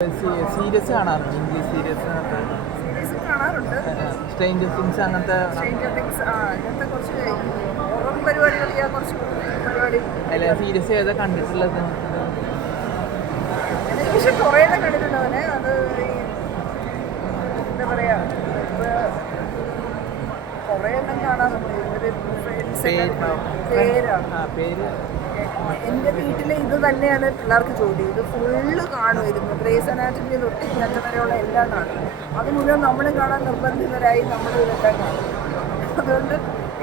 Series കാണാറുണ്ട്, English series series കാണാറുണ്ട്. Stranger things അങ്ങനത്തെ. സ്ട്രേഞ്ചർ തിങ്സ് അങ്ങനത്തെ കുറച്ച് ഹൊറർ പരിപാടികൾ കുറച്ച് പരിപാടി. അല്ല, സീരീസ് ഏതാ കണ്ടിട്ടുള്ളത്? പക്ഷെ കുറേ കണ്ടിട്ടുണ്ട് അവനെ. അത് എന്താ പറയാ, കുറേ എണ്ണം കാണാറുണ്ട്. ഇവര് പേര് എൻ്റെ വീട്ടിൽ ഇത് തന്നെയാണ് പിള്ളേർക്ക് ജോലി. ഇത് ഫുള്ള് കാണുമായിരുന്നു. ഗ്രേസ് അനാറ്റമി തൊട്ട് ഇന്നത്തെ വരെയുള്ള എല്ലാം കാണും. അത് മുഴുവൻ നമ്മൾ കാണാൻ നിർബന്ധിതരായി നമ്മൾ ഇതെല്ലാം കാണും. അതുകൊണ്ട്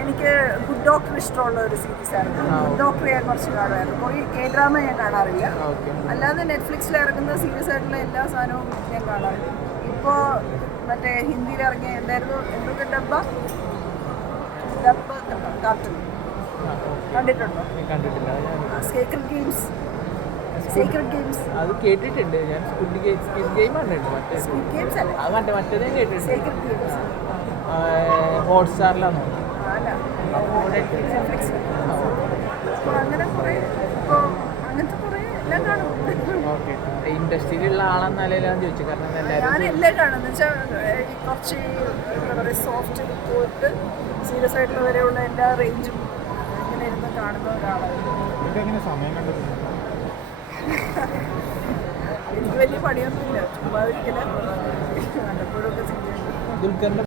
എനിക്ക് ഗുഡ് ഡോക്ടർ ഇഷ്ടമുള്ള ഒരു സീരീസായിരുന്നു. ഗുഡ് ഡോക്ടർ ഞാൻ കുറച്ച് കാണുമായിരുന്നു. പോയി K-ഡ്രാമ ഞാൻ കാണാറില്ല. അല്ലാതെ നെറ്റ്ഫ്ലിക്സിൽ ഇറങ്ങുന്ന സീരീസ് ആയിട്ടുള്ള എല്ലാ സാധനവും ഞാൻ കാണാറുണ്ട്. ഇപ്പോൾ മറ്റേ ഹിന്ദിയിൽ ഇറങ്ങിയ എന്തായിരുന്നു, എന്തൊക്കെ ഡബ്ബ കാർട്ടൂൺ കണ്ടിട്ടുണ്ടോ? കണ്ടിട്ടില്ല. സീക്രട്ട് ഗെയിംസ് അത് കേട്ടിട്ടുണ്ട് ഞാൻ. സ്ക്വിഡ് ഗെയിം കണ്ടിട്ടുണ്ട്. മറ്റേതേ കേട്ടിട്ടുണ്ട്. ഹോട്ട്സ്റ്റാറിലാണോ? അങ്ങനെ കുറേ ഇപ്പോൾ അങ്ങനത്തെ കുറേ എല്ലാം കാണും. ഓക്കെ, ഇൻഡസ്ട്രിയിലുള്ള ആളെന്നാലും ചോദിച്ചു. കാരണം ഞാൻ എല്ലാം കാണും. എന്ന് വെച്ചാൽ കുറച്ച് എന്താ പറയുക, സോഫ്റ്റ് പോയിട്ട് സീരിയസ് ആയിട്ടുള്ള വരെയുള്ള എല്ലാ റേഞ്ചും ഇങ്ങനെ ഇരുന്ന് കാണുന്ന ഒരാളാണ്. എനിക്ക് വലിയ പണിയൊന്നുമില്ല. ചുമ്മാ ഒരിക്കലും വല്ലപ്പോഴൊക്കെ ദുൽഖറിന്റെ